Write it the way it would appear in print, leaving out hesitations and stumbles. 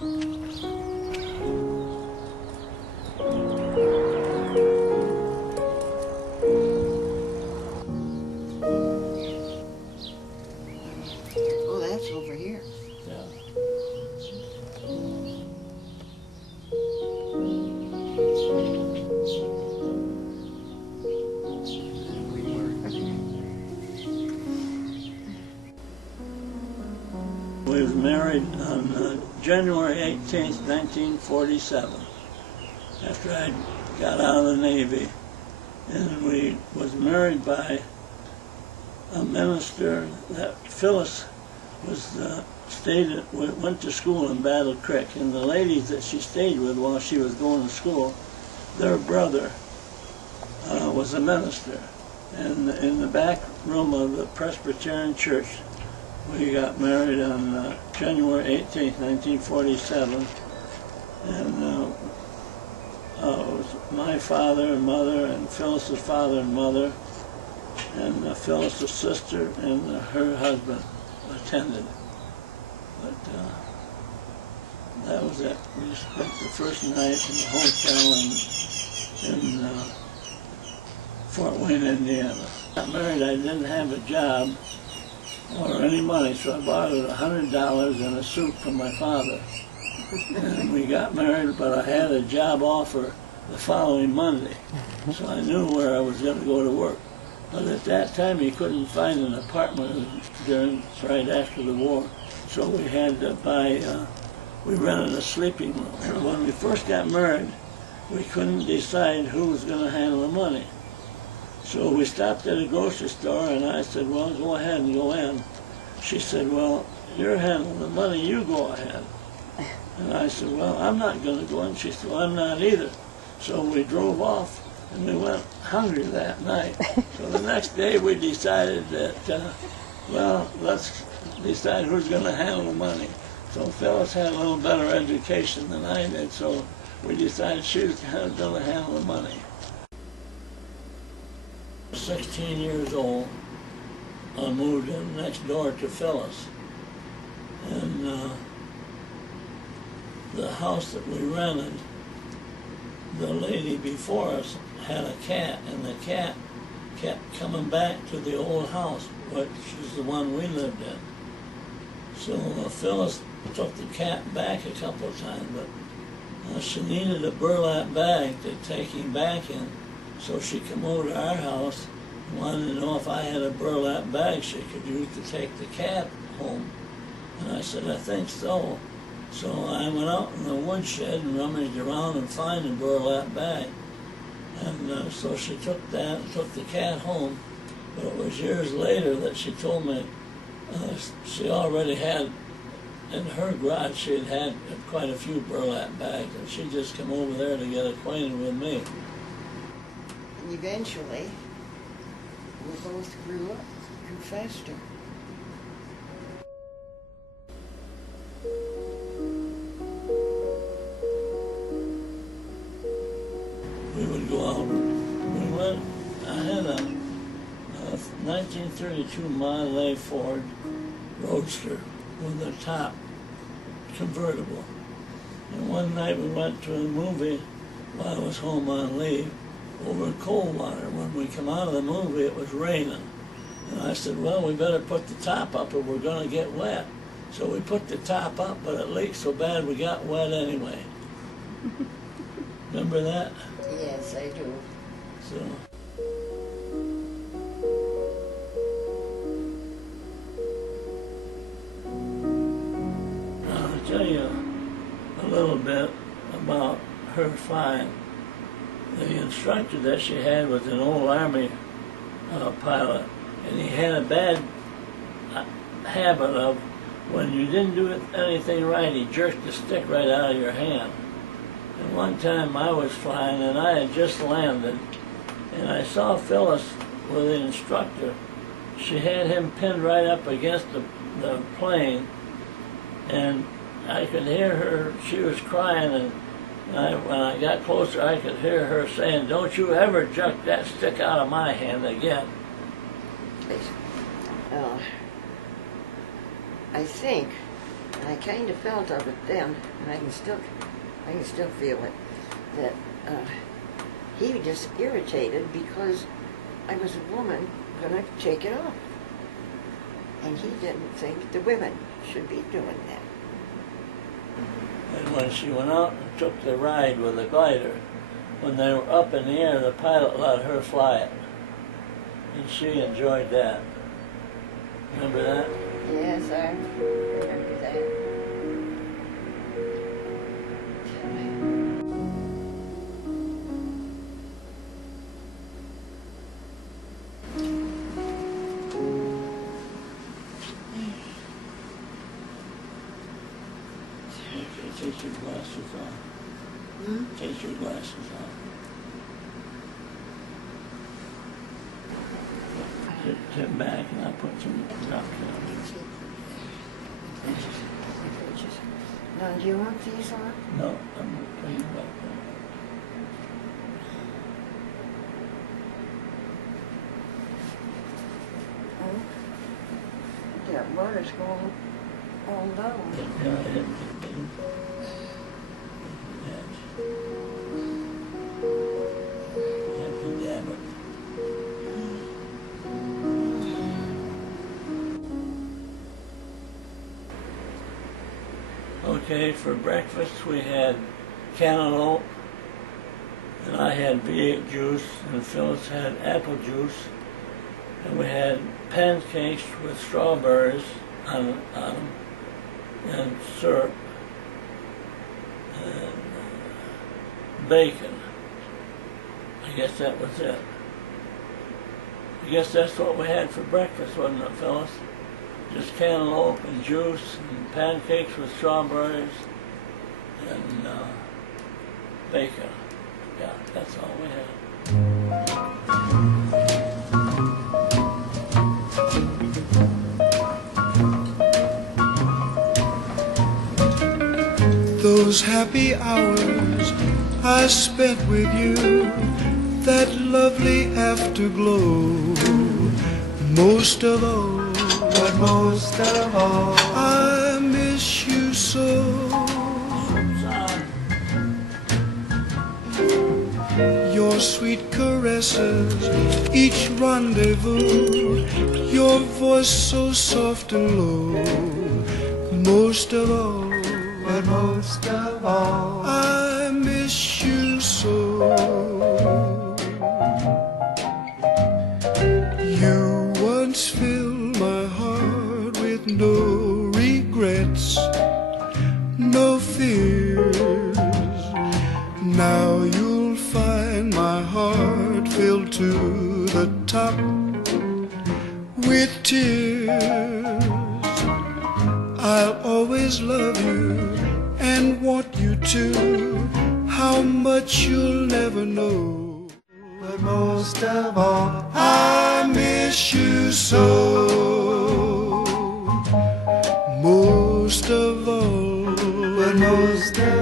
Oh, that's over here. Yeah. We was married on January 18th, 1947, after I got out of the Navy. And we was married by a minister that Phyllis was went to school in Battle Creek, and the ladies that she stayed with while she was going to school, their brother was a minister. And in the back room of the Presbyterian Church, we got married on January 18th, 1947, and it was my father and mother and Phyllis's father and mother, and Phyllis's sister and her husband attended. But that was it. We spent the first night in the hotel in Fort Wayne, Indiana. Got married, I didn't have a job or any money, so I borrowed $100 and a suit from my father. And we got married, but I had a job offer the following Monday, so I knew where I was going to go to work. But at that time, you couldn't find an apartment right after the war, so we had to buy, we rented a sleeping room. And when we first got married, we couldn't decide who was going to handle the money. So we stopped at a grocery store, and I said, well, go ahead and go in. She said, well, you're handling the money, you go ahead. And I said, well, I'm not going to go in. She said, well, I'm not either. So we drove off, and we went hungry that night. So the next day we decided that, well, let's decide who's going to handle the money. So Phyllis had a little better education than I did, so we decided she was going to handle the money. 16 years old, I moved in next door to Phyllis. And the house that we rented, the lady before us had a cat, and the cat kept coming back to the old house, which is the one we lived in. So Phyllis took the cat back a couple of times, but she needed a burlap bag to take him back in. So she came over to our house and wanted to know if I had a burlap bag she could use to take the cat home. And I said, I think so. So I went out in the woodshed and rummaged around and found a burlap bag. And so she took that, took the cat home. But it was years later that she told me she already had, in her garage, she had quite a few burlap bags, and she just came over there to get acquainted with me. Eventually, we both grew up, grew faster. We would go out. I had a 1932 Model A Ford Roadster with a top convertible. And one night we went to a movie while I was home on leave over in Coldwater. When we come out of the movie, it was raining. And I said, well, we better put the top up or we're going to get wet. So we put the top up, but it leaked so bad we got wet anyway. Remember that? Yes, I do. So. I'll tell you a little bit about her flying. The instructor that she had was an old Army pilot, and he had a bad habit of, when you didn't do anything right, he jerked the stick right out of your hand. And one time I was flying, and I had just landed, and I saw Phyllis with the instructor. She had him pinned right up against the plane, and I could hear her, she was crying, and when I got closer, I could hear her saying, don't you ever jerk that stick out of my hand again. I think I kind of felt of it then, and I can still feel it, that he was just irritated because I was a woman gonna take it off. And he didn't think the women should be doing that. And when she went out and took the ride with the glider, when they were up in the air, the pilot let her fly it. And she enjoyed that. Remember that? Yes, I remember that. Take your glasses off. Take your glasses off. Sit back and I'll put some drops on. Now, do you want these on? No, I'm putting it back on. Oh. That water's going all down. Okay, for breakfast we had cantaloupe, and I had V8 juice, and Phyllis had apple juice, and we had pancakes with strawberries on them, and syrup, and bacon. I guess that was it. I guess that's what we had for breakfast, wasn't it, Phyllis? Just cantaloupe and juice and pancakes with strawberries and bacon. Yeah, that's all we had. Those happy hours I spent with you, that lovely afterglow, most of all, but most of all, I miss you so. Your sweet caresses, each rendezvous, your voice so soft and low, most of all, but most of all, I miss you so. You once filled my heart with no regrets, no fears. Now you'll find my heart filled to the top with tears. I'll always love you and want you to, how much you'll never know. But most of all, I miss you so. Most of all, but most of